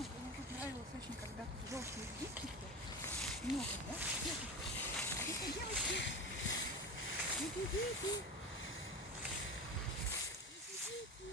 много. Мне тут нравилось очень, когда тут желтые листики. Много, да? Это девочки. Иди, иди, иди. Иди, иди.